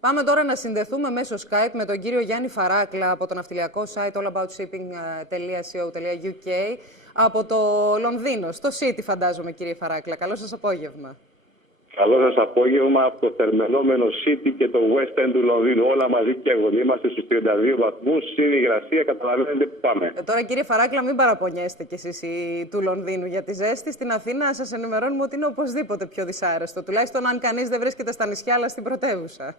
Πάμε τώρα να συνδεθούμε μέσω Skype με τον κύριο Γιάννη Φαράκλα από το ναυτιλιακό site allaboutShipping.co.uk από το Λονδίνο, στο City φαντάζομαι κύριε Φαράκλα. Καλό σας απόγευμα. Καλό σας απόγευμα από το θερμαινόμενο City και το West End του Λονδίνου. Όλα μαζί καίγονται. Είμαστε στους 32 βαθμούς. Συν υγρασία, καταλαβαίνετε που πάμε. Τώρα κύριε Φαράκλα, μην παραπονιέστε κι εσείς του Λονδίνου για τη ζέστη. Στην Αθήνα σας ενημερώνουμε ότι είναι οπωσδήποτε πιο δυσάρεστο. Τουλάχιστον αν κανείς δεν βρίσκεται στα νησιά, αλλά στην πρωτεύουσα.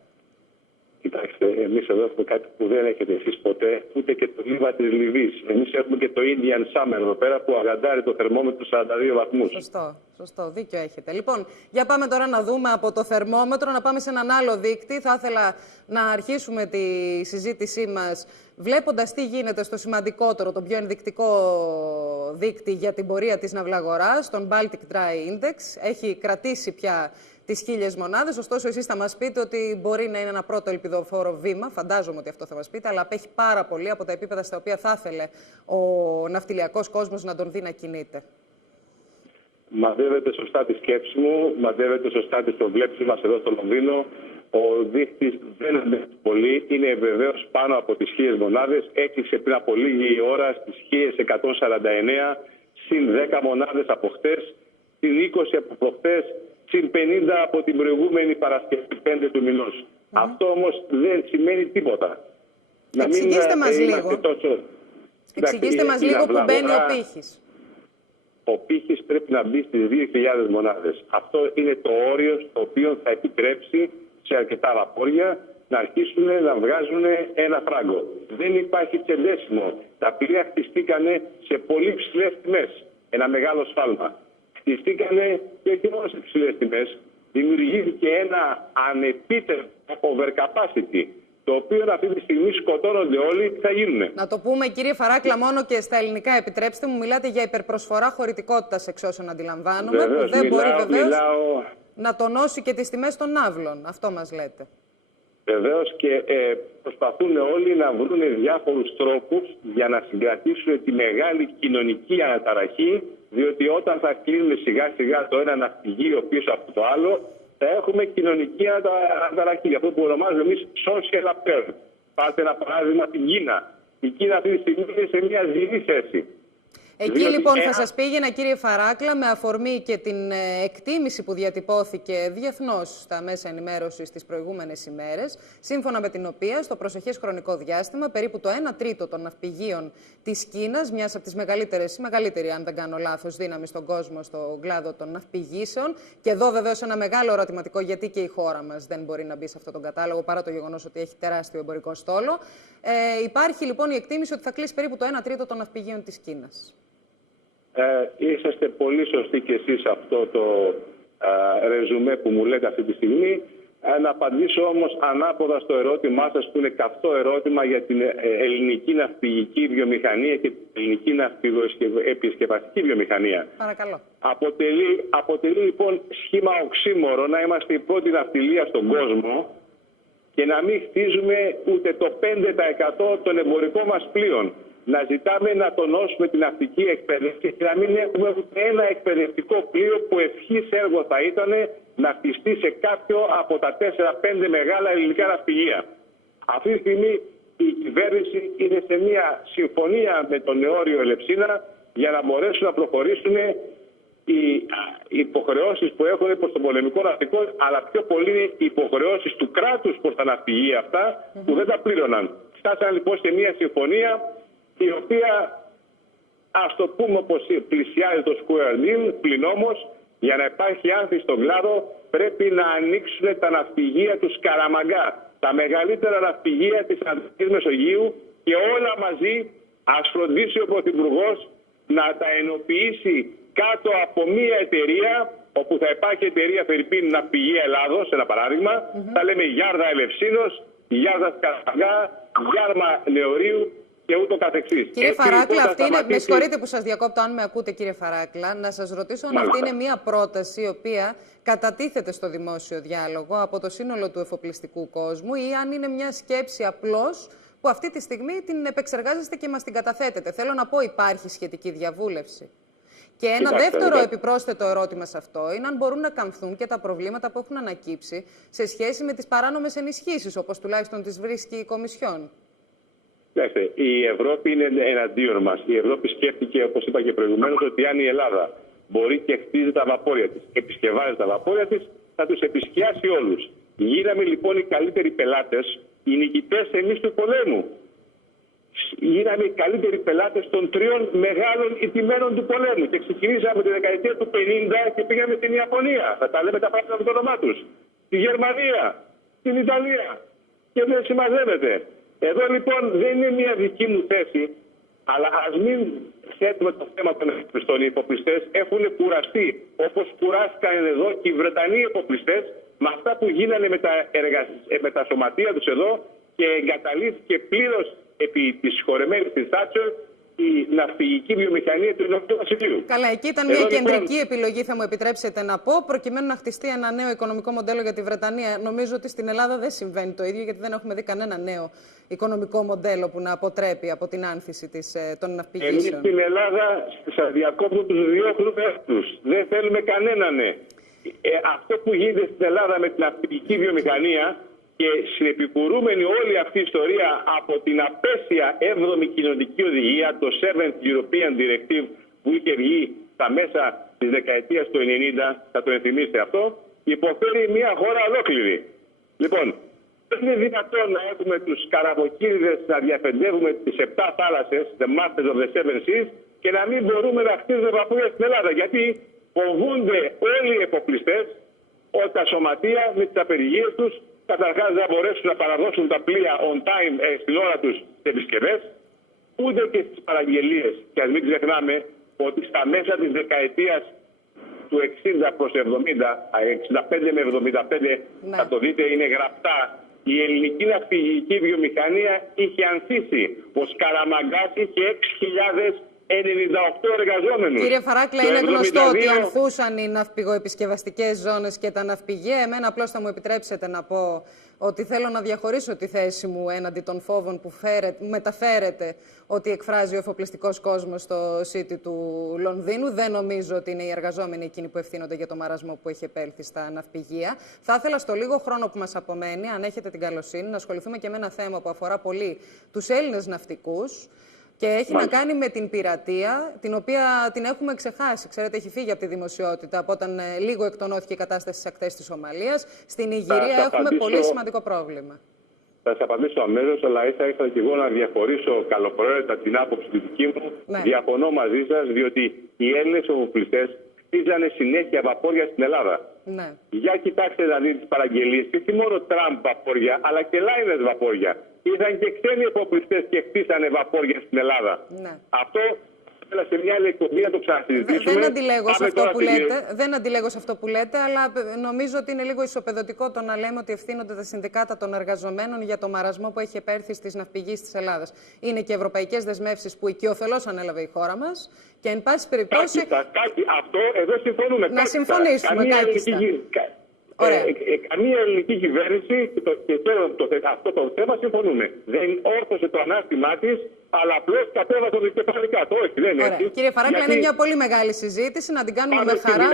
Κοιτάξτε, εμείς εδώ έχουμε κάτι που δεν έχετε εσείς ποτέ, ούτε και το λίβα της Λιβύης. Εμείς έχουμε και το Indian Summer εδώ πέρα που αγαντάρει το θερμόμετρο 42 βαθμούς. Σωστό, δίκιο έχετε. Λοιπόν, για πάμε τώρα να δούμε από το θερμόμετρο, να πάμε σε έναν άλλο δείκτη. Θα ήθελα να αρχίσουμε τη συζήτησή μας βλέποντας τι γίνεται στο σημαντικότερο, το πιο ενδεικτικό δείκτη για την πορεία της ναυλαγοράς, τον Baltic Dry Index. Έχει κρατήσει πια τις 1000 μονάδες, ωστόσο εσείς θα μας πείτε ότι μπορεί να είναι ένα πρώτο ελπιδοφόρο βήμα, φαντάζομαι ότι αυτό θα μας πείτε, αλλά απέχει πάρα πολύ από τα επίπεδα στα οποία θα ήθελε ο ναυτιλιακός κόσμος να τον δει να κινείται. Μαντεύετε σωστά τη σκέψη μου, μαντεύετε σωστά τις προβλέψεις μας εδώ στο Λονδίνο. Ο δείκτης δεν είναι πολύ, είναι βεβαίως πάνω από τις 1000 μονάδες. Έκλεισε πριν από λίγη ώρα στις 1149, συν 10 μονάδες από χτες, συν 20 από προχτές, συν 50 από την προηγούμενη Παρασκευή 5 του μηνός. Αυτό όμως δεν σημαίνει τίποτα. Εξηγήστε μας λίγο. Εξηγήστε μας λίγο που μπαίνει ο πύχης. Ο πύχης πρέπει να μπει στις 2.000 μονάδες. Αυτό είναι το όριο στο οποίο θα επιτρέψει σε αρκετά βαπόρια να αρχίσουν να βγάζουν ένα φράγκο. Δεν υπάρχει τσεντέσιμο. Τα πλοία χτιστήκανε σε πολύ ψηλές τιμές. Ένα μεγάλο σφάλμα. Χτιστήκανε και όχι μόνο σε ψηλές τιμές. Δημιουργήθηκε ένα ανεπίτευτο overcapacity, το οποίο αυτή τη στιγμή σκοτώνονται όλοι και θα γίνουν. Να το πούμε κύριε Φαράκλα μόνο και στα ελληνικά, επιτρέψτε μου, μιλάτε για υπερπροσφορά χωρητικότητας εξ όσων αντιλαμβάνομαι, βεβαίως, που δεν μπορεί βεβαίως να τονώσει και τις τιμές των ναύλων. Αυτό μας λέτε. Βεβαίως και προσπαθούν όλοι να βρουν διάφορους τρόπους για να συγκρατήσουν τη μεγάλη κοινωνική αναταραχή, διότι όταν θα κλείνουν σιγά σιγά το ένα ναυπηγείο πίσω από το άλλο, θα έχουμε κοινωνική αναταραχή. Αυτό που ονομάζουμε εμείς social appeal. Πάρτε ένα παράδειγμα την Κίνα. Η Κίνα αυτή τη στιγμή είναι σε μια ζηλή θέση. Εκεί λοιπόν θα σας πήγαινα κύριε Φαράκλα με αφορμή και την εκτίμηση που διατυπώθηκε διεθνώς στα μέσα ενημέρωσης τις προηγούμενες ημέρες, σύμφωνα με την οποία στο προσεχές χρονικό διάστημα περίπου το 1 τρίτο των ναυπηγείων της Κίνας, μιας από τις μεγαλύτερες, η μεγαλύτερη αν δεν κάνω λάθος δύναμη στον κόσμο στον κλάδο των ναυπηγήσεων, και εδώ βεβαίως ένα μεγάλο ερωτηματικό γιατί και η χώρα μας δεν μπορεί να μπει σε αυτόν τον κατάλογο παρά το γεγονός ότι έχει τεράστιο εμπορικό στόλο. Υπάρχει λοιπόν η εκτίμηση ότι θα κλείσει περίπου το 1 τρίτο των ναυπηγείων της Κίνας. Είσαστε πολύ σωστοί και εσείς αυτό το ρεζουμέ που μου λέτε αυτή τη στιγμή. Να απαντήσω όμως ανάποδα στο ερώτημά σας, που είναι καυτό ερώτημα για την ελληνική ναυπηγική βιομηχανία και την ελληνική ναυπηγοεπισκευαστική βιομηχανία. Παρακαλώ. Αποτελεί λοιπόν σχήμα οξύμορο να είμαστε η πρώτη ναυτιλία στον κόσμο και να μην χτίζουμε ούτε το 5% των εμπορικών μας πλοίων. Να ζητάμε να τονώσουμε την ναυτική εκπαίδευση και να μην έχουμε ούτε ένα εκπαιδευτικό πλοίο που ευχής έργο θα ήταν να χτιστεί σε κάποιο από τα 4-5 μεγάλα ελληνικά ναυπηγεία. Αυτή τη στιγμή η κυβέρνηση είναι σε μια συμφωνία με τον Νεόριο Ελευσίνα για να μπορέσουν να προχωρήσουν οι υποχρεώσεις που έχουν προς τον πολεμικό ναυτικό, αλλά πιο πολύ οι υποχρεώσεις του κράτους προς τα ναυπηγεία αυτά που δεν τα πλήρωναν. Φτάσαν λοιπόν σε μια συμφωνία η οποία, ας το πούμε όπως πλησιάζει το square deal, πλην όμως για να υπάρχει άνθηση στον κλάδο πρέπει να ανοίξουν τα ναυπηγεία του Σκαραμαγκά, τα μεγαλύτερα ναυπηγεία της Ανατολικής Μεσογείου, και όλα μαζί ας φροντίσει ο Πρωθυπουργός να τα ενοποιήσει κάτω από μια εταιρεία, όπου θα υπάρχει εταιρεία Φερρυπίν Ναυπηγεία Ελλάδος, ένα παράδειγμα, θα λέμε Γιάρδα Ελευσίνος, Γιάρδα Σκαραμαγκά, Γιάρμα Νεωρίου και ούτω καθεξής. Κύριε Φαράκλα, αυτή είναι, με συγχωρείτε που σας διακόπτω, αν με ακούτε κύριε Φαράκλα, να σας ρωτήσω αν αυτή είναι μια πρόταση η οποία κατατίθεται στο δημόσιο διάλογο από το σύνολο του εφοπλιστικού κόσμου, ή αν είναι μια σκέψη απλώς που αυτή τη στιγμή την επεξεργάζεστε και μας την καταθέτετε. Θέλω να πω, υπάρχει σχετική διαβούλευση. Και ένα δεύτερο επιπρόσθετο ερώτημα σε αυτό είναι αν μπορούν να καμφθούν και τα προβλήματα που έχουν ανακύψει σε σχέση με τις παράνομες ενισχύσεις, όπως τουλάχιστον τις βρίσκει η Κομισιόν. Κοιτάξτε, η Ευρώπη είναι εναντίον μας. Η Ευρώπη σκέφτηκε, όπως είπα και προηγουμένως, ότι αν η Ελλάδα μπορεί και χτίζει τα βαπόρια της, επισκευάζει τα βαπόρια της, θα τους επισκιάσει όλους. Γίναμε λοιπόν οι καλύτεροι πελάτες, οι νικητές εμείς του πολέμου. Γίναμε οι καλύτεροι πελάτες των τριών μεγάλων ηττημένων του πολέμου. Και ξεκινήσαμε τη δεκαετία του 50 και πήγαμε στην Ιαπωνία. Θα τα λέμε τα πράγματα με το όνομά τους. Τη Γερμανία, την Ιταλία. Και δεν συμμαζεύεται. Εδώ λοιπόν δεν είναι μια δική μου θέση, αλλά ας μην θέτουμε το θέμα των εφοπλιστών. Οι εφοπλιστές έχουν κουραστεί, όπως κουράστηκαν εδώ και οι Βρετανοί εφοπλιστές, με αυτά που γίνανε με τα σωματεία τους εδώ και εγκαταλείφθηκε πλήρως επί της συγχωρεμένης της Θάτσερ η ναυπηγική βιομηχανία του Ηνωμένου Βασιλείου. Καλά, εκεί ήταν μια κεντρική επιλογή, θα μου επιτρέψετε να πω, προκειμένου να χτιστεί ένα νέο οικονομικό μοντέλο για τη Βρετανία. Νομίζω ότι στην Ελλάδα δεν συμβαίνει το ίδιο, γιατί δεν έχουμε δει κανένα νέο οικονομικό μοντέλο που να αποτρέπει από την άνθηση των ναυπηγήσεων. Εμείς στην Ελλάδα σας διακόπτω, τους διώχνουμε τους. Δεν θέλουμε κανέναν. Αυτό που γίνεται στην Ελλάδα με την ναυπηγική βιομηχανία και συνεπικουρούμενη όλη αυτή η ιστορία από την απέσια 7η κοινωνική οδηγία, το 7th European Directive, που είχε βγει στα μέσα της δεκαετίας του 90, θα το ενθυμίσετε αυτό, υποφέρει μια χώρα ολόκληρη. Λοιπόν, δεν είναι δυνατόν να έχουμε τους καραβοκύριδες να διαφεντεύουμε τις 7 θάλασσες, the masters of the 7 seas, και να μην μπορούμε να χτίζουμε βαπόρια στην Ελλάδα. Γιατί φοβούνται όλοι οι εφοπλιστές ότι τα σωματεία με τις απεργίες τους καταρχάς δεν μπορέσουν να παραδώσουν τα πλοία on time στην ώρα τους σε επισκευές, ούτε και στις παραγγελίες. Και ας μην ξεχνάμε ότι στα μέσα της δεκαετίας του 60 προς 70, 65 με 75, θα το δείτε, είναι γραπτά, η ελληνική ναυπηγική βιομηχανία είχε ανθίσει. Ο Σκαραμαγκάς είχε 6.098 εργαζόμενους. Κύριε Φαράκλα, είναι γνωστό ότι ανθούσαν οι ναυπηγοεπισκευαστικές ζώνες και τα ναυπηγεία. Εμένα απλώς θα μου επιτρέψετε να πω ότι θέλω να διαχωρίσω τη θέση μου έναντι των φόβων που μεταφέρεται ότι εκφράζει ο εφοπλιστικός κόσμος στο City του Λονδίνου. Δεν νομίζω ότι είναι οι εργαζόμενοι εκείνοι που ευθύνονται για το μαρασμό που έχει επέλθει στα ναυπηγεία. Θα ήθελα στο λίγο χρόνο που μας απομένει, αν έχετε την καλοσύνη, να ασχοληθούμε και με ένα θέμα που αφορά πολύ τους Έλληνες ναυτικούς. Και έχει να κάνει με την πειρατεία, την οποία την έχουμε ξεχάσει. Ξέρετε, έχει φύγει από τη δημοσιότητα από όταν λίγο εκτονώθηκε η κατάσταση στις ακτές της Σομαλίας. Στην Ιγυρία έχουμε πολύ σημαντικό πρόβλημα. Θα σας απαντήσω αμέσως, αλλά ήθελα και εγώ να διαφορήσω καλοπροαίρετα την άποψη τη δική μου. Ναι. Διαφωνώ μαζί σας, διότι οι Έλληνες εφοπλιστές χτίζανε συνέχεια βαπόρια στην Ελλάδα. Ναι. Για κοιτάξτε δηλαδή τις παραγγελίες, και όχι μόνο Τραμπ βαπόρια, αλλά και Λάινες βαπόρια. Ήρθαν και ξένοι εφοπλιστές και χτίσανε βαπόρια στην Ελλάδα. Ναι. Αυτό θέλω σε μια άλλη εκπομπή να το ξανασυζητήσουμε. Δεν αντιλέγω σε αυτό που λέτε, αλλά νομίζω ότι είναι λίγο ισοπεδωτικό το να λέμε ότι ευθύνονται τα συνδικάτα των εργαζομένων για το μαρασμό που έχει επέρθει στις ναυπηγείς της Ελλάδας. Είναι και ευρωπαϊκές δεσμεύσεις που οικειοθελώς ανέλαβε η χώρα μας. Και εν πάση περιπτώσει. Αυτό εδώ συμφωνούμε. Να συμφωνήσουμε κάκιστα. Καμία ελληνική κυβέρνηση, και αυτό το θέμα συμφωνούμε, δεν όρθωσε το ανάστημά της, αλλά απλώς κατέβασε το κεφαλικά. Το όχι, δεν είναι έτσι. Κύριε Φαράκλα, είναι μια πολύ μεγάλη συζήτηση, να την κάνουμε με χαρά.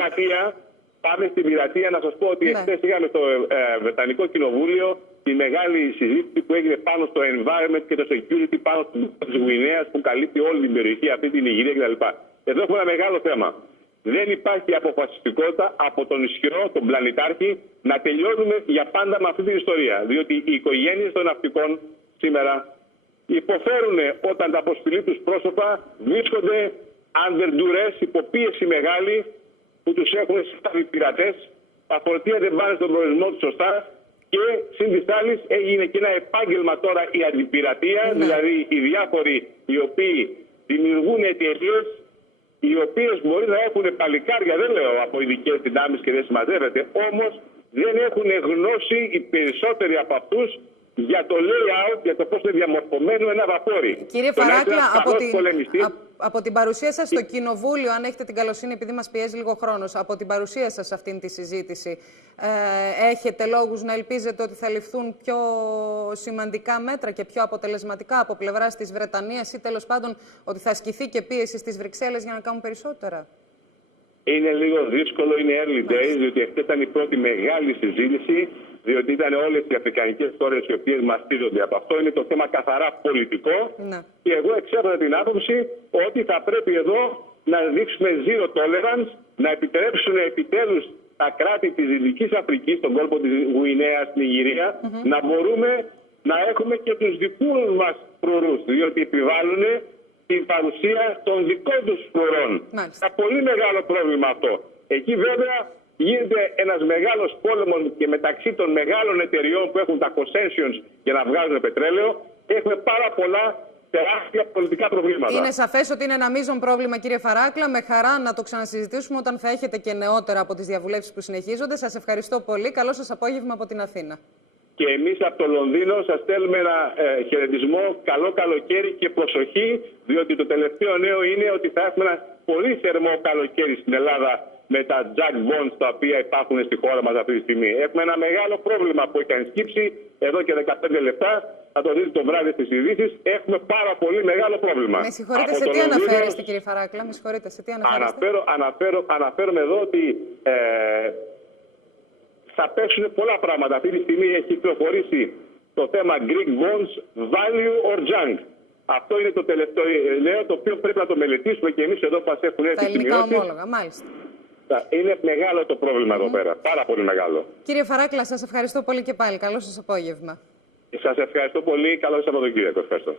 Πάμε στην πειρατεία. Να σας πω ότι εχθές είχαμε στο Βρετανικό Κοινοβούλιο τη μεγάλη συζήτηση που έγινε πάνω στο environment και το security πάνω της Γουινέας που καλύπτει όλη την περιοχή, αυτή την Ιγυρία κτλ. Εδώ έχουμε ένα μεγάλο θέμα. Δεν υπάρχει αποφασιστικότητα από τον ισχυρό, τον πλανητάρχη, να τελειώνουμε για πάντα με αυτή την ιστορία. Διότι οι οικογένειες των ναυτικών σήμερα υποφέρουν όταν τα αποσπηλή τους πρόσωπα βρίσκονται under duress, υποπίεση μεγάλη, που τους έχουν συσταθεί πειρατές. Τα φορτία δεν πάνε στον προορισμό τους σωστά. Και συν της άλλης έγινε και ένα επάγγελμα τώρα η αντιπειρατεία, δηλαδή οι διάφοροι οι οποίοι δημιουργούν εταιρείες, οι οποίες μπορεί να έχουν παλικάρια, δεν λέω από ειδικές δυνάμεις και δεν συμμαζεύεται, όμως δεν έχουν γνώση οι περισσότεροι από αυτούς για το layout, για το πώς είναι διαμορφωμένο ένα βαπόρι. Κύριε Φαράκλα, από την παρουσία σας στο Κοινοβούλιο, αν έχετε την καλοσύνη, επειδή μας πιέζει λίγο χρόνος, από την παρουσία σας σε αυτήν τη συζήτηση, έχετε λόγους να ελπίζετε ότι θα ληφθούν πιο σημαντικά μέτρα και πιο αποτελεσματικά από πλευράς της Βρετανίας ή τέλος πάντων ότι θα ασκηθεί και πίεση στις Βρυξέλλες για να κάνουν περισσότερα? Είναι λίγο δύσκολο, είναι early days, διότι αυτή ήταν η πρώτη μεγάλη συζήτηση, διότι ήταν όλες οι αφρικανικές χώρες οι οποίες μαστίζονται από αυτό. Είναι το θέμα καθαρά πολιτικό. Ναι. Και εγώ εξέφερα την άποψη ότι θα πρέπει εδώ να δείξουμε zero tolerance, να επιτρέψουν επιτέλους τα κράτη της Δυτικής Αφρικής, τον κόλπο της Γουινέας, στην Νιγηρία, να μπορούμε να έχουμε και τους δικούς μας φρουρούς, διότι επιβάλλουν την παρουσία των δικών τους φρουρών. Ένα πολύ μεγάλο πρόβλημα αυτό. Εκεί βέβαια γίνεται ένας μεγάλος πόλεμος και μεταξύ των μεγάλων εταιριών που έχουν τα concessions για να βγάζουν πετρέλαιο, έχουμε πάρα πολλά τεράστια πολιτικά προβλήματα. Είναι σαφές ότι είναι ένα μείζον πρόβλημα, κύριε Φαράκλα. Με χαρά να το ξανασυζητήσουμε όταν θα έχετε και νεότερα από τις διαβουλεύσεις που συνεχίζονται. Σας ευχαριστώ πολύ. Καλό σας απόγευμα από την Αθήνα. Και εμείς από το Λονδίνο σας στέλνουμε ένα χαιρετισμό, καλό καλοκαίρι και προσοχή, διότι το τελευταίο νέο είναι ότι θα έχουμε ένα πολύ θερμό καλοκαίρι στην Ελλάδα με τα Jack Bonds τα οποία υπάρχουν στη χώρα μας αυτή τη στιγμή. Έχουμε ένα μεγάλο πρόβλημα που έχει ανσκύψει εδώ και 15 λεπτά. Θα το δείτε το βράδυ στις ειδήσεις. Έχουμε πάρα πολύ μεγάλο πρόβλημα. Με συγχωρείτε, σε τι αναφέρεστε, κύριε Φαράκλα? Με συγχωρείτε, σε τι αναφέρεστε? Αναφέρομαι εδώ ότι θα πέσουν πολλά πράγματα. Αυτή τη στιγμή έχει κυκλοφορήσει το θέμα Greek Bonds, Value or Junk. Αυτό είναι το τελευταίο νέο, το οποίο πρέπει να το μελετήσουμε και εμείς εδώ που μας έχουν έρθει τα ελληνικά ομόλογα, μάλιστα. Είναι μεγάλο το πρόβλημα εδώ πέρα. Πάρα πολύ μεγάλο. Κύριε Φαράκλα, σας ευχαριστώ πολύ και πάλι. Καλό σας απόγευμα. Σας ευχαριστώ πολύ. Καλό Σαββατοκύριακο. Ευχαριστώ.